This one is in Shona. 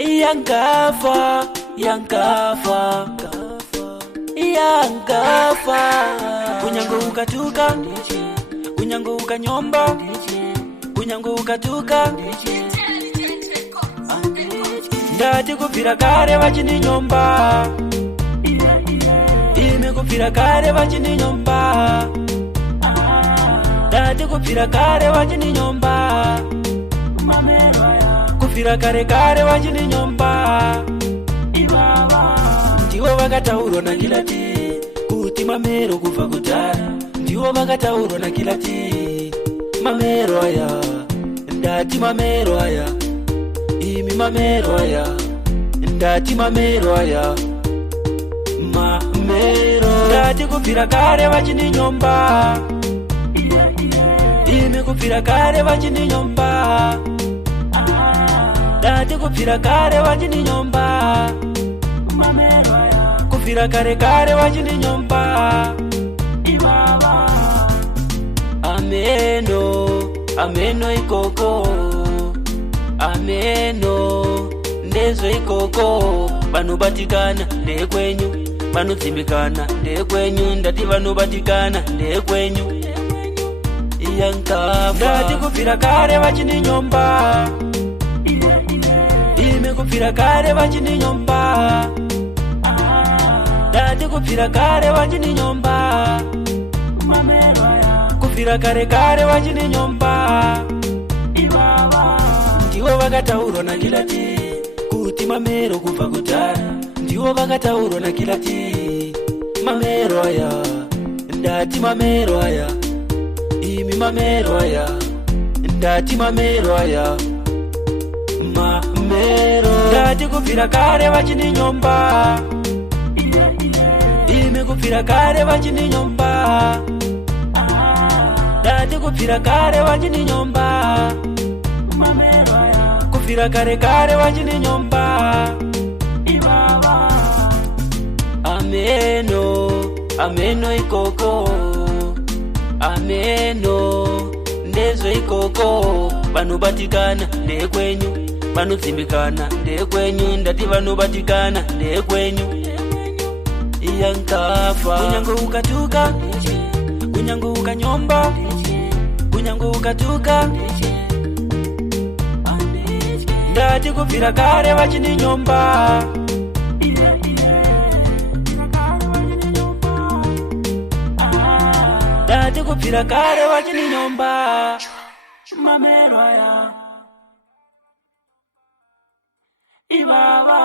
Yankafa, yankafa, yankafa. Kunyango ukatuka, kunyango ukanyomba, kunyango ukatuka. Ndati kupira kare vachini nyomba, ime kupira kare vachini nyomba. Ndati kupira kare vachini nyomba, kupira kare kare vachini nyomba. Ndiwo vakataurwa na Kilati kuti mamero kufa kudhara. Ndiwo vakataurwa na Kilati mamero aya. Ndati mamero aya, imi mamero aya. Ndati mamero aya, mamero. Ndati kupira kare vachini nyomba, imi kupira kare vachini nyomba. Ndati kupira kare vachini nyomba, kupira kare kare vachini nyomba. Ameno, ameno ikoko, ameno ndezo ikoko. Vanobatikana ndekwenyu, vanodzimbikana ndekwenyu. Ndati vanobatikana ndekwenyu. Yankafa. Ndati kupira kare vachini nyomba, ime kupira kare vachini nyomba. Ndati kupira kare vachini nyomba, kupira kare kare vachini nyomba. Ndiwo vakataurwa na Kilati kuti mamero kufa kudhara. Ndiwo vakataurwa na Kilati mamero aya. Ndati mamero aya, imi mamero aya. Ndati mamero aya, mamero. Ndati kupira kare vachini nyomba, imi kupira kare vachini nyomba. Ndati kupira kare vachini nyomba, kupira kare kare vachini nyomba. Ameno, ameno ikoko, ameno ndezo ikoko. Vanobatikana ndekwenyu, vanodzimbikana ndekwenyu. Ndati vanobatikana ndekwenyu. Yankafa. Kunyango ukatuka, kunyango ukanyomba, kunyango ukatuka. Ndati kupira kare vachini nyomba, ndati kupira kare vachini nyomba. Mamero aya, ibaba.